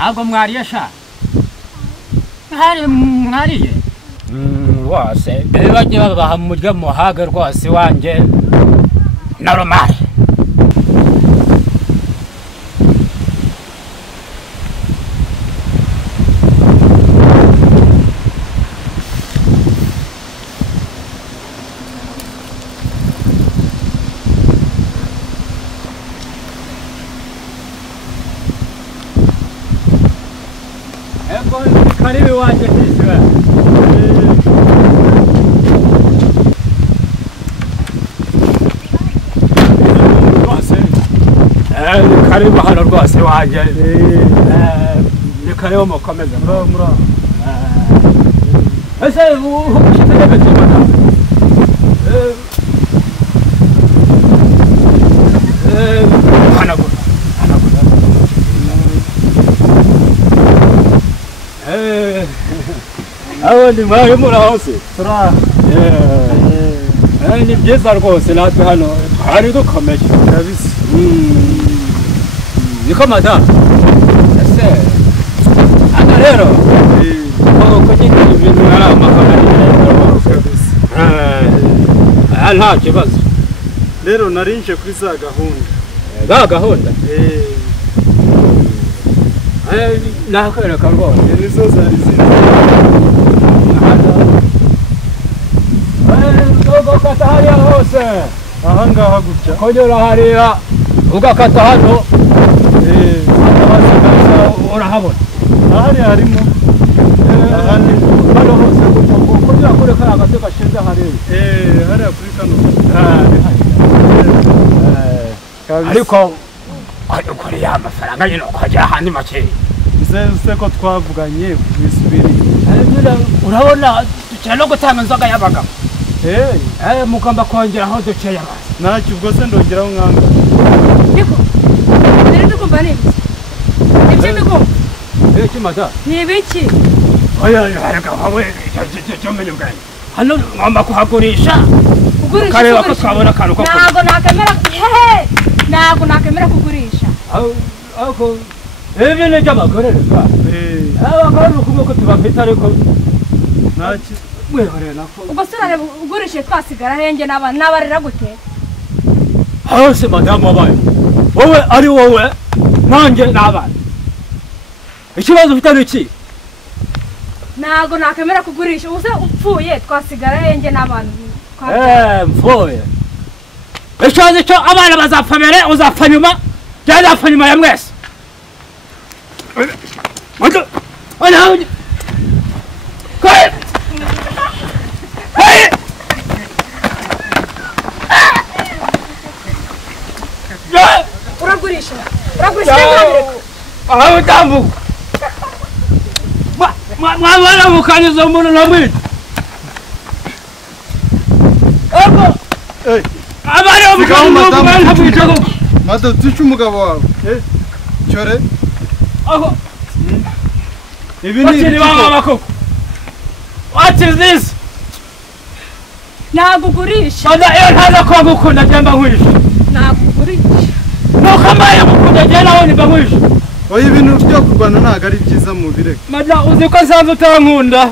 ntabwo mwariye sha mwariye rwose bajye babaha murya muhaga rwose wanjye normal karibu waje kiswa karibu hano rwose waje ni karibu mukomeza mura ese ushitege betimana hanagura abandi mwaje murahose tura ni byiza rwose natwe hano hari dukomeje kabisa niko madam ese hano rero ko nyine ibintu ari amakamera kabisa nta kibazo rero narinje kuri za gahunda nakwereka rwose nizo zari ziri ugakata hariya hose ahangaha gutya konyora hariya ugakata hano urahabona ahari harimo ahandi hano hose gutya kugira kure kari agase gashinze hariya hariya kuri kano ariko kuri ya mafaranga nyine ukajya ahandi makeya se ko twavuganye wisubiri urabona dukeneye no gutanga inzoga y'abagabo mugomba kongeraho dukeya amazi ntacyo ubwo se ndongeraho mwanga niko rero dukumva ni ibiki niko iki mata ni ibiki oya haraka wawe cyo menye bwaye hano ngomba kuhagurisha kareba ko twabona akantu ko ntabwo nakemera kugurisha ako ibi ni by'abagore reka abagore nukumwe ko tubafite ariko ntacyo ubwo se urareba ugurishije twasigara henge n'abarera gute hose madamu wabaye wowe ari wowe nanjye n'abana ikibazo ufite ni iki ntabwo nakemera kugurisha ubu se upfuye twasigara henge n'abantu mpfuye ikibazo cyo abana bazapfa mbere uzapfa nyuma cyangwa uzapfa nyuma ya mwese uragurisha aho utambuka mwabana mukanyuza umuntu namwita abari mukanyuza madamu tuce umugabo wawe cyore aho ibi ni ibiki what is this ntabwo ugurisha iyo ntaza ko ngukunda cyangwa nkwishe ntabwo ugurisha nuko amaye ngukunda cyangwa nawe nimba nkwishe oya ibintu byo kurwana ntabwo ari byiza mu bireke mada uzi ko nsanzwe utankunda